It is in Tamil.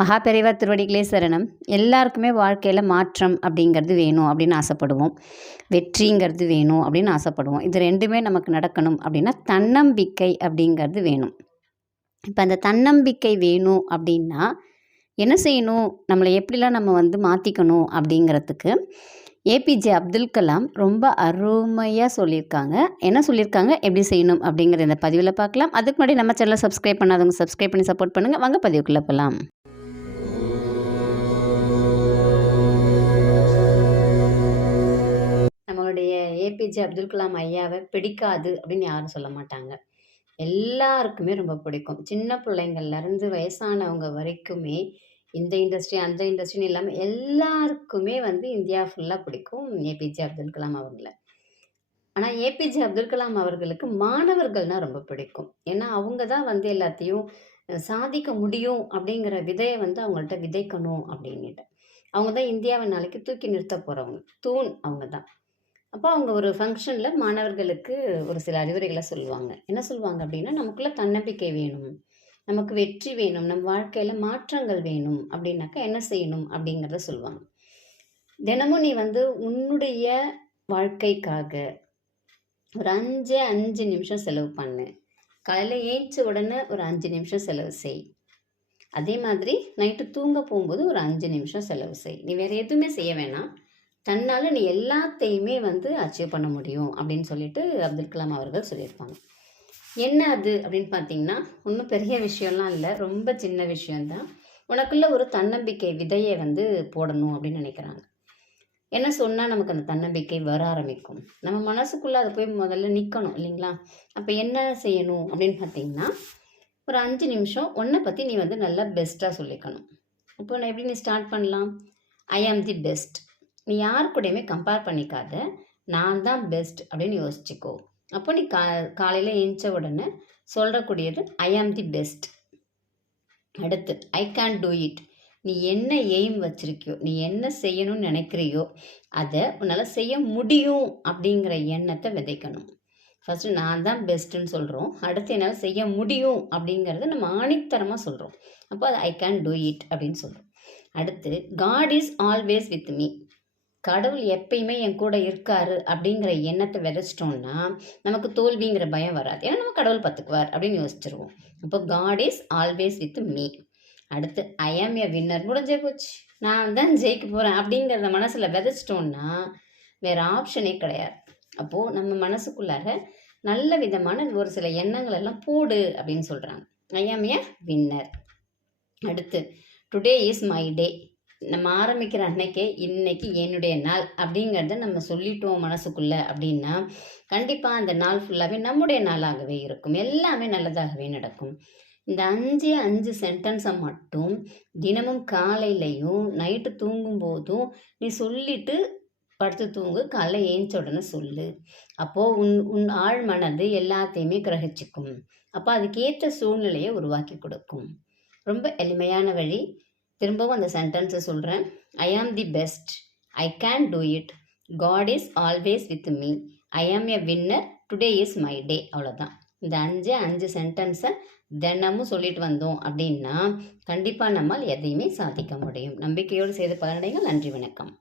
மகாபெரிவா திருவடிகளே சரணம். எல்லாருக்குமே வாழ்க்கையில் மாற்றம் அப்படிங்கிறது வேணும் அப்படின்னு ஆசைப்படுவோம். வெற்றிங்கிறது வேணும் அப்படின்னு ஆசைப்படுவோம். இது ரெண்டுமே நமக்கு நடக்கணும் அப்படின்னா தன்னம்பிக்கை அப்படிங்கிறது வேணும். இப்போ அந்த தன்னம்பிக்கை வேணும் அப்படின்னா என்ன செய்யணும், நம்மளை எப்படிலாம் நம்ம மாற்றிக்கணும் அப்படிங்கிறதுக்கு ஏபிஜே அப்துல் கலாம் ரொம்ப அருமையாக சொல்லியிருக்காங்க. என்ன சொல்லியிருக்காங்க, எப்படி செய்யணும் அப்படிங்கிற இந்த பதிவில் பார்க்கலாம். அதுக்கு முன்னாடி நம்ம சேனலை சப்ஸ்கிரைப் பண்ணாதவங்க சப்ஸ்கிரைப் பண்ணி சப்போர்ட் பண்ணுங்கள். வாங்க பதிவுக்குள்ளே போகலாம். நம்மளுடைய ஏபிஜே அப்துல் கலாம் ஐயாவை பிடிக்காது அப்படின்னு யாரும் சொல்ல மாட்டாங்க. எல்லாருக்குமே ரொம்ப பிடிக்கும். சின்ன பிள்ளைங்கள்லேருந்து வயசானவங்க வரைக்குமே இந்த இண்டஸ்ட்ரி அந்த இண்டஸ்ட்ரின்னு இல்லாமல் எல்லாருக்குமே இந்தியா ஃபுல்லாக பிடிக்கும் ஏபிஜே அப்துல் கலாம் அவர்களை. ஆனால் ஏபிஜே அப்துல் கலாம் அவர்களுக்கு மாணவர்கள்னால் ரொம்ப பிடிக்கும். ஏன்னா அவங்க தான் எல்லாத்தையும் சாதிக்க முடியும் அப்படிங்கிற விதையை அவங்கள்ட்ட விதைக்கணும் அப்படின்னுட்டு. அவங்க தான் இந்தியாவை நாளைக்கு தூக்கி நிறுத்த போகிறவங்க, தூண் அவங்க தான். அப்போ அவங்க ஒரு ஃபங்க்ஷனில் மாணவர்களுக்கு ஒரு சில அறிவுரைகளை சொல்லுவாங்க. என்ன சொல்லுவாங்க அப்படின்னா, நமக்குள்ளே தன்னம்பிக்கை வேணும், நமக்கு வெற்றி வேணும், நம் வாழ்க்கையில் மாற்றங்கள் வேணும் அப்படின்னாக்கா என்ன செய்யணும் அப்படிங்கிறத சொல்லுவாங்க. தினமும் நீ உன்னுடைய வாழ்க்கைக்காக ஒரு 5 நிமிஷம் செலவு பண்ணு. காலையில் ஏய்ச்ச உடனே ஒரு 5 நிமிஷம் செலவு செய். அதே மாதிரி நைட்டு தூங்க போகும்போது ஒரு 5 நிமிஷம் செலவு செய். நீ வேறு எதுவுமே செய்ய வேணாம், தன்னால் நீ எல்லாத்தையுமே அச்சீவ் பண்ண முடியும் அப்படின்னு சொல்லிட்டு அப்துல் கலாம் அவர்கள் சொல்லியிருப்பாங்க. என்ன அது அப்படின்னு பார்த்தீங்கன்னா, ஒன்றும் பெரிய விஷயம்லாம் இல்லை, ரொம்ப சின்ன விஷயந்தான். உனக்குள்ள ஒரு தன்னம்பிக்கை விதையை போடணும் அப்படின்னு நினைக்கிறாங்க. என்ன சொன்னால் நமக்கு அந்த தன்னம்பிக்கை வர ஆரம்பிக்கும். நம்ம மனசுக்குள்ளே அதை போய் முதல்ல நிற்கணும் இல்லைங்களா? அப்போ என்ன செய்யணும் அப்படின்னு பார்த்தீங்கன்னா, ஒரு 5 நிமிஷம் உன்னை பற்றி நீ நல்லா பெஸ்ட்டாக சொல்லிக்கணும். இப்போ நான் எப்படி நீ ஸ்டார்ட் பண்ணலாம்? ஐ ஆம் தி பெஸ்ட். நீ யார் கூடயுமே கம்பேர் பண்ணிக்காத, நான் தான் பெஸ்ட் அப்படின்னு யோசிச்சுக்கோ. அப்போ நீ காலையில் எழுந்த உடனே சொல்கிறக்கூடியது ஐ ஆம் தி பெஸ்ட். அடுத்து ஐ கேன் டூ இட். நீ என்ன எய்ம் வச்சுருக்கியோ, நீ என்ன செய்யணும்னு நினைக்கிறியோ அதை உன்னால் செய்ய முடியும் அப்படிங்கிற எண்ணத்தை விதைக்கணும். ஃபஸ்ட்டு நான் தான் பெஸ்ட்டுன்னு சொல்கிறோம், அடுத்து என்னால் செய்ய முடியும் அப்படிங்கிறத நம்ம ஆணித்தரமாக சொல்கிறோம். அப்போ அது ஐ கேன் டூ இட் அப்படின்னு சொல்கிறோம். அடுத்து God is always with me. கடவுள் எப்பயுமே என் கூட இருக்காரு அப்படிங்கிற எண்ணத்தை விதைச்சிட்டோம்னா நமக்கு தோல்விங்கிற பயம் வராது. ஏன்னா நம்ம கடவுள் பார்த்துக்குவார் அப்படின்னு யோசிச்சிருவோம். அப்போ God is always with me. அடுத்து ஐ ஆம் எ வின்னர். முடிஞ்சே போச்சு, நான் தான் ஜெயிக்க போகிறேன் அப்படிங்கிறத மனசில் விதைச்சிட்டோம்னா வேறு ஆப்ஷனே கிடையாது. அப்போது நம்ம மனசுக்குள்ளார நல்ல விதமான ஒரு சில எண்ணங்கள் எல்லாம் போடு அப்படின்னு சொல்கிறாங்க. ஐ ஆம் எ வின்னர். அடுத்து டுடே இஸ் மை டே. நம்ம ஆரம்பிக்கிற அன்னைக்கே இன்னைக்கு என்னுடைய நாள் அப்படிங்கிறத நம்ம சொல்லிட்டோம் மனசுக்குள்ளே அப்படின்னா கண்டிப்பாக அந்த நாள் ஃபுல்லாகவே நம்முடைய நாளாகவே இருக்கும், எல்லாமே நல்லதாகவே நடக்கும். இந்த 5 சென்டென்ஸை மட்டும் தினமும் காலையிலையும் நைட்டு தூங்கும்போதும் நீ சொல்லிட்டு படுத்து தூங்கு. காலைல ஏஞ்ச உடனே சொல்லு. அப்போது உன் ஆழ் மனது எல்லாத்தையுமே கிரகிச்சிக்கும். அப்போ அதுக்கேற்ற சூழ்நிலையை உருவாக்கி கொடுக்கும். ரொம்ப எளிமையான வழி. திரும்பவும் அந்த சென்டென்ஸை சொல்கிறேன். I am the best, I can do it, God is always with me, I am a winner, today is my day. அவ்வளோதான். இந்த 5 சென்டென்ஸை தினமும் சொல்லிட்டு வந்தோம் அப்படின்னா கண்டிப்பாக நம்மால் எதையுமே சாதிக்க முடியும். நம்பிக்கையோடு செய்து பலனடைங்கள். நன்றி, வணக்கம்.